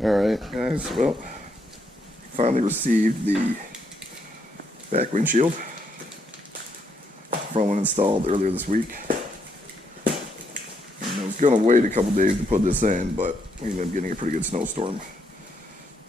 Alright guys, well, finally received the back windshield from one installed earlier this week. And I was going to wait a couple days to put this in, but we ended up getting a pretty good snowstorm.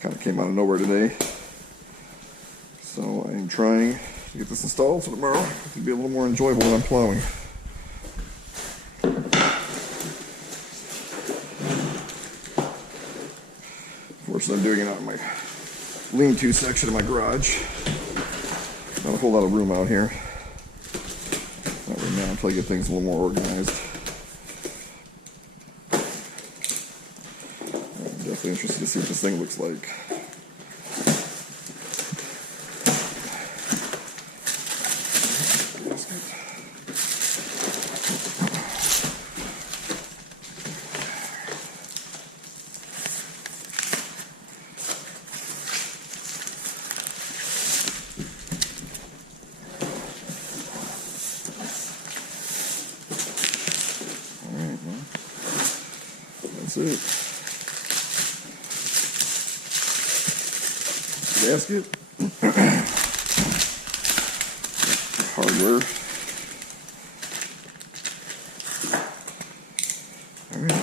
Kind of came out of nowhere today. So I am trying to get this installed so tomorrow it can be a little more enjoyable when I'm plowing. Fortunately, I'm doing it out in my lean-to section of my garage. Not a whole lot of room out here. Not right now until I get things a little more organized. I'm definitely interested to see what this thing looks like. That's it. Gasket. Hardware. All right.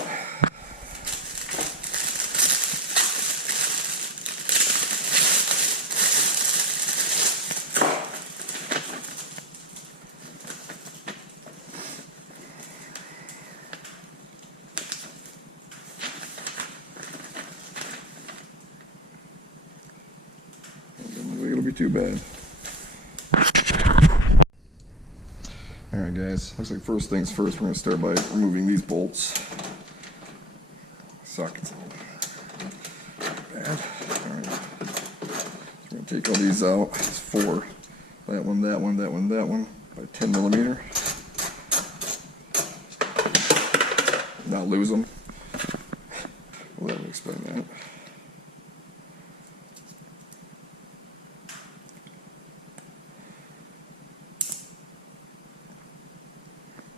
It'll be too bad. Alright guys, looks like first things first, we're going to start by removing these bolts. Sockets. Bad. Alright. So we're going to take all these out. It's 4. That one, that one, that one, that one. By 10 millimeter. Not lose them. Well, let me explain that.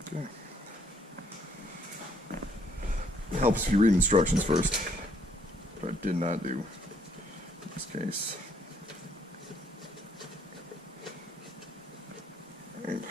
Okay. It helps if you read instructions first, but I did not do in this case. Right.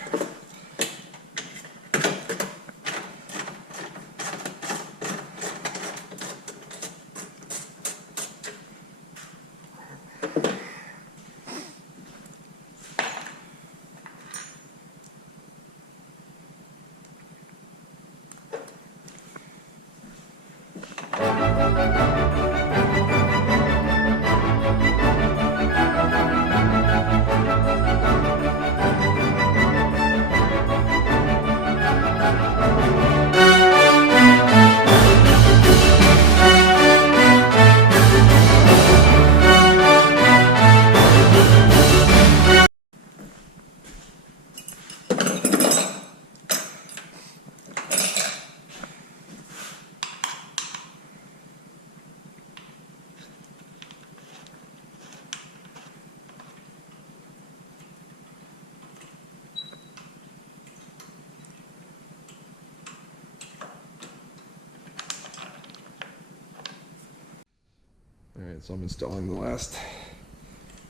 Alright, so I'm installing the last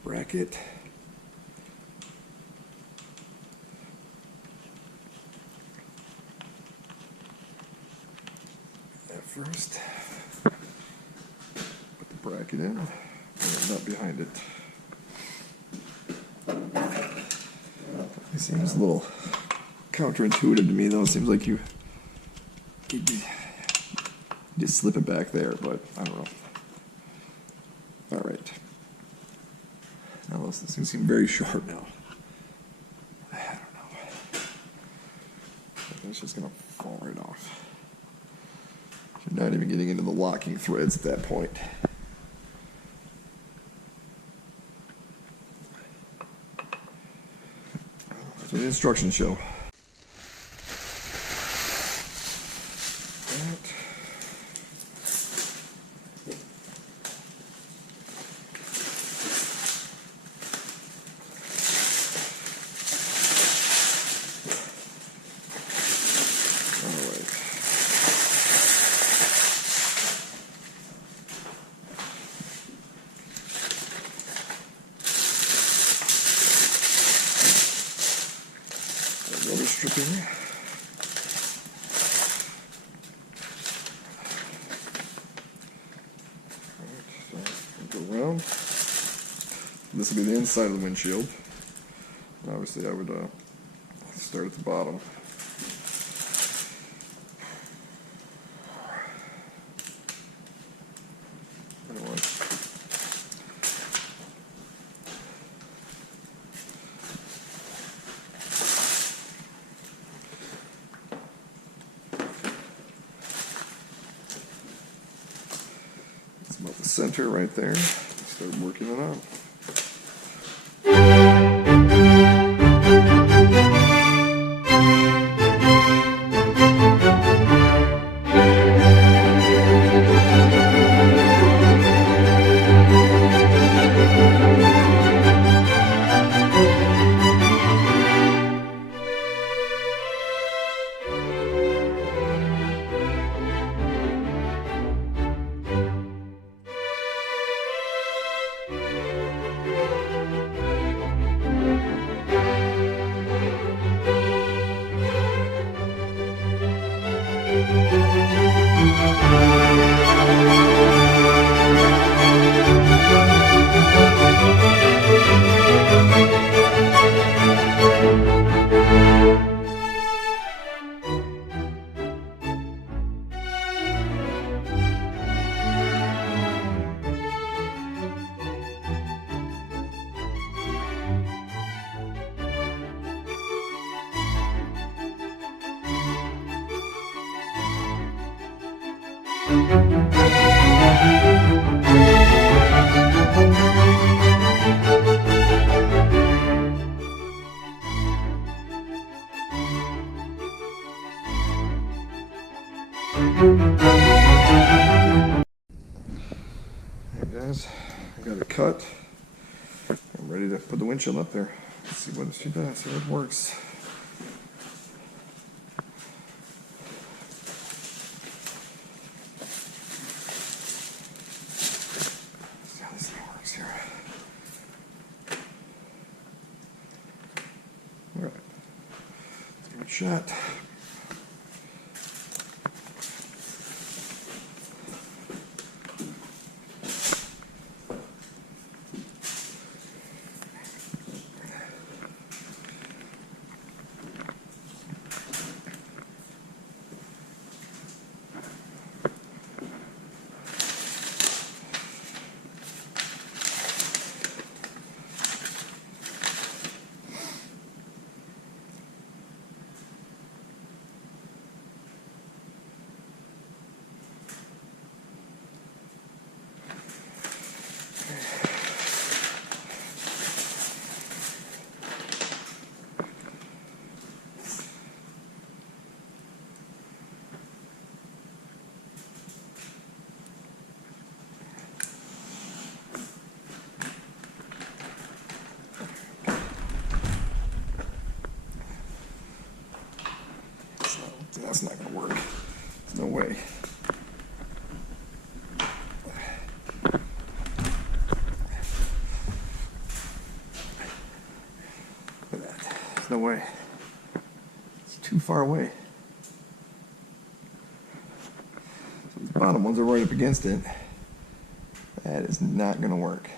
bracket. That first. Put the bracket in, and the nut behind it. It seems a little counterintuitive to me though. It seems like you just slip it back there, but I don't know. Alright. Now this thing seems very short now. I don't know. It's just going to fall right off. You're not even getting into the locking threads at that point. That's what the instructions show. around. This will be the inside of the windshield. And obviously I would start at the bottom. It's about the center right there. Start working it out. There guys, I got it cut. I'm ready to put the windshield up there. Let's see what she does, see if it works. Let's see how this thing works here. Alright, let's give it a shot. That's not going to work. There's no way. Look at that. There's no way. It's too far away. So these bottom ones are right up against it. That is not going to work.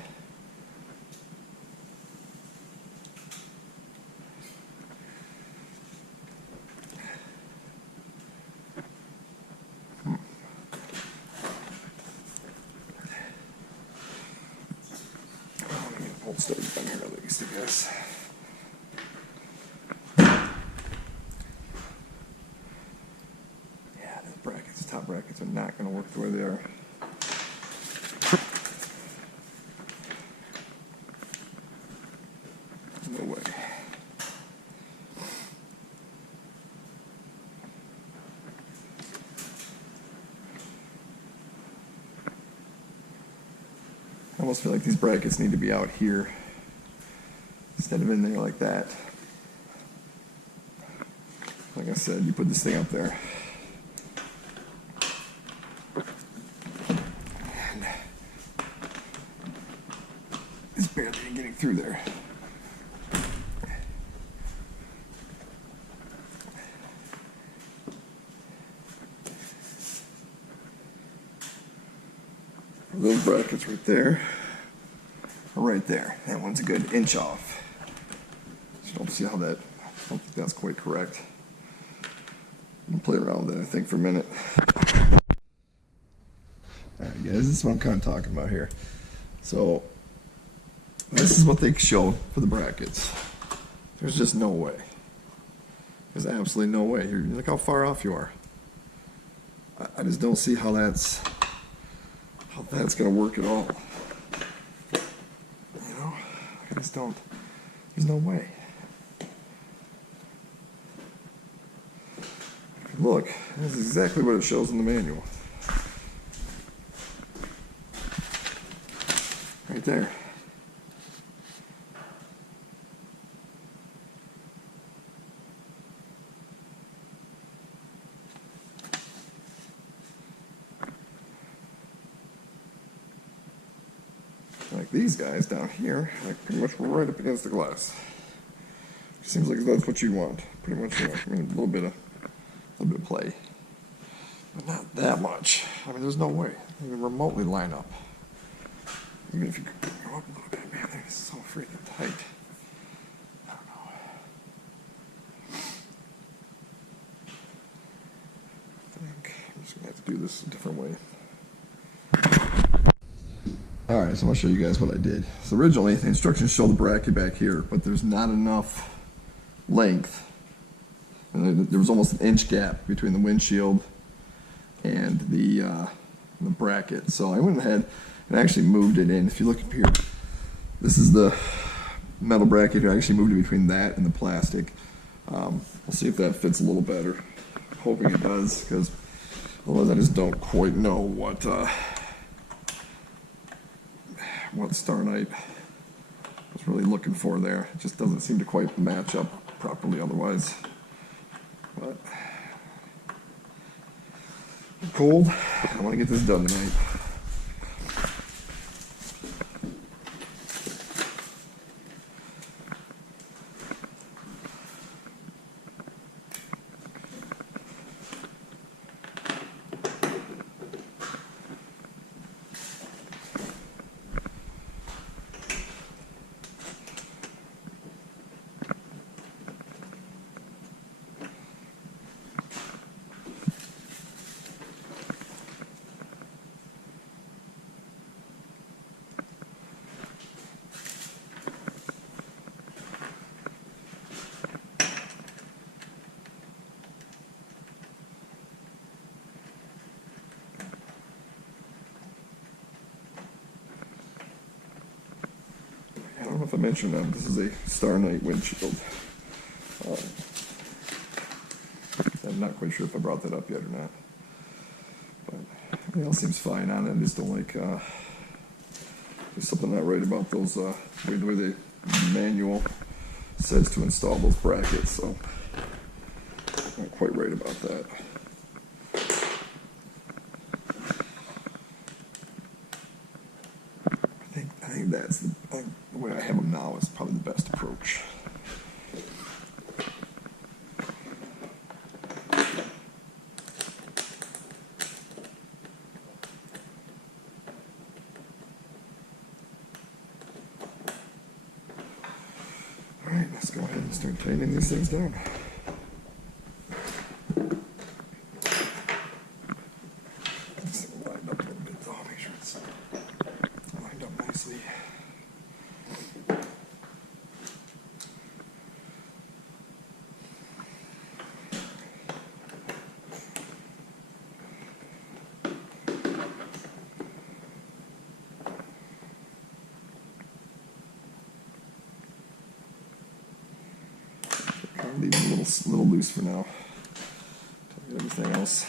Hold steady down here at least, I guess. Yeah, those brackets, top brackets are not going to work the way they are. No way. I almost feel like these brackets need to be out here instead of in there like that. Like I said, you put this thing up there. And it's barely getting through there. Those brackets right there. right there. That one's a good inch off. Just don't see how that, I don't think that's quite correct. I'm gonna play around with it, I think, for a minute. Alright guys, this is what I'm kind of talking about here. So, this is what they show for the brackets. There's just no way. There's absolutely no way. Look how far off you are. I just don't see how that's gonna work at all. You know, I just don't. There's no way. Look, this is exactly what it shows in the manual. Right there. Like these guys down here, like pretty much right up against the glass. Seems like that's what you want. Pretty much, you know, I mean, a little bit of play, but not that much. I mean, there's no way you can remotely line up. Even if you could go up a little bit, man, it's so freaking tight. I don't know. I think I'm just gonna have to do this a different way. Alright, so I'm going to show you guys what I did. So originally, the instructions show the bracket back here, but there's not enough length. And there was almost an inch gap between the windshield and the bracket. So I went ahead and actually moved it in. If you look up here, this is the metal bracket. I actually moved it between that and the plastic. We'll see if that fits a little better. I'm hoping it does, because otherwise I just don't quite know what StarKnight was really looking for there. It just doesn't seem to quite match up properly otherwise. But I'm cold. I want to get this done tonight. I don't know if I mentioned that, this is a StarKnight windshield. I'm not quite sure if I brought that up yet or not. But everything else seems fine on it. I just don't like, there's something not right about those, the way the manual says to install those brackets, so I'm not quite right about that. I think that's the way I have them now is probably the best approach. All right, let's go ahead and start tightening these things down. This thing lined up a little bit though, make sure it's lined up nicely. I'll leave it a little loose for now. Get everything else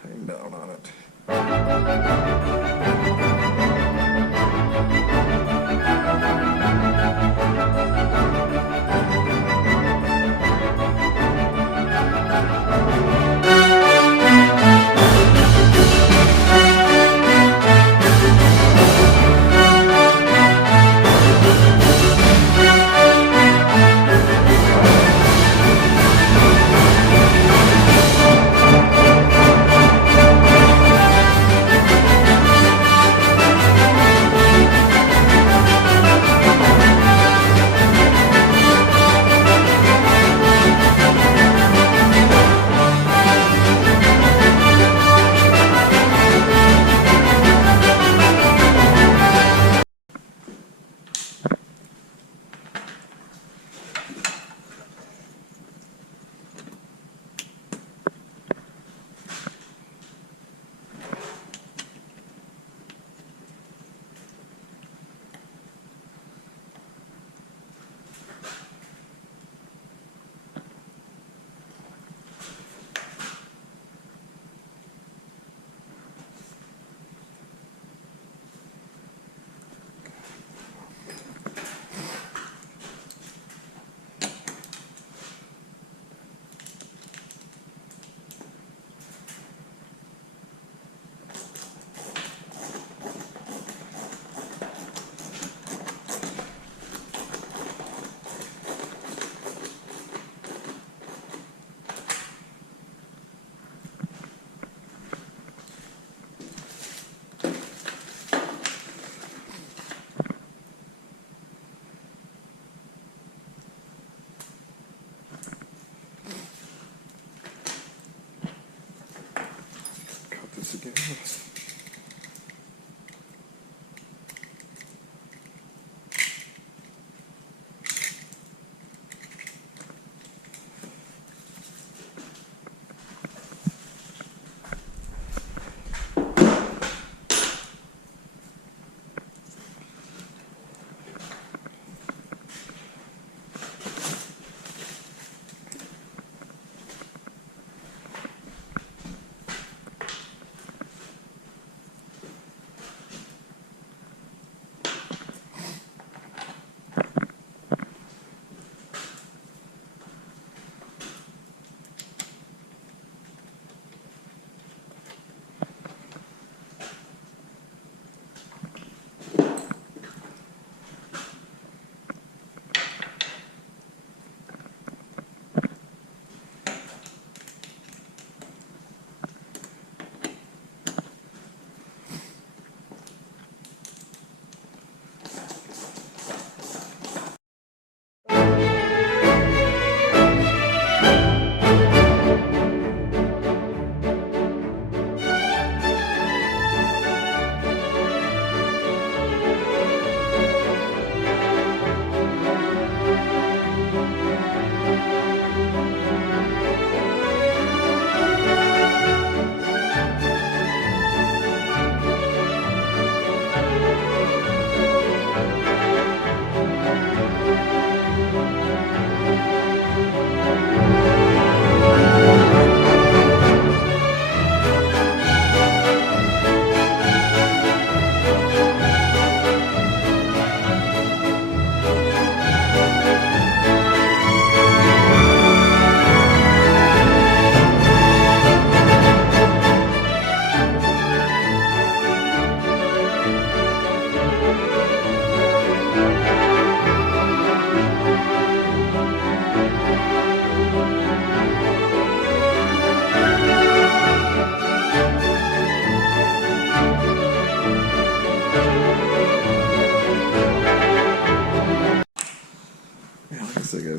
tightened down on it.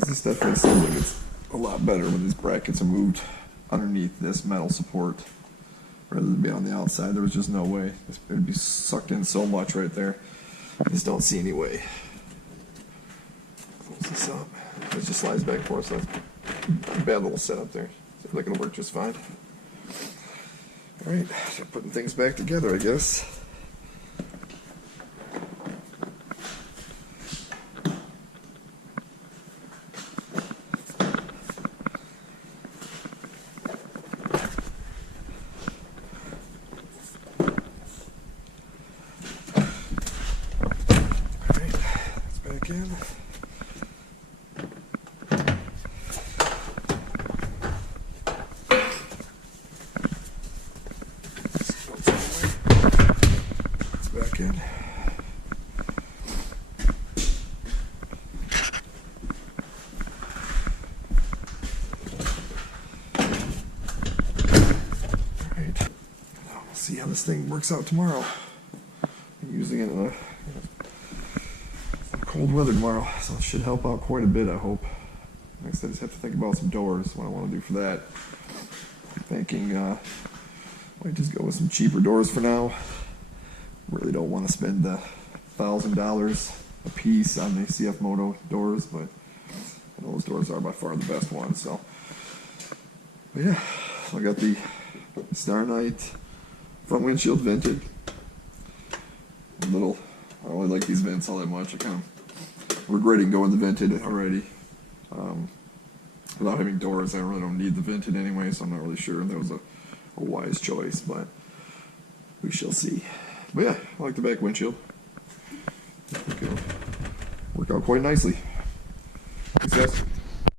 This definitely seems like it's a lot better when these brackets are moved underneath this metal support rather than being on the outside. There was just no way. It would be sucked in so much right there. I just don't see any way. Close this up. It just slides back and forth, so that's a bad little setup there. So I think it'll work just fine. Alright, so putting things back together, I guess. Again. It's back in. Alright. Now we'll see how this thing works out tomorrow. I'm using it in a cold weather tomorrow, so it should help out quite a bit, I hope. Next, I just have to think about some doors, what I want to do for that. I'm thinking, might just go with some cheaper doors for now. Really don't want to spend the $1,000 a piece on the CfMoto doors, but those doors are by far the best ones, so. But yeah, so I got the StarKnight front windshield vented. I don't really like these vents all that much. I kind of regretting going the vented already. Without having doors, I really don't need the vented anyway, so I'm not really sure that was a wise choice, but we shall see. But yeah, I like the back windshield. I think it'll work out quite nicely. Thanks, guys.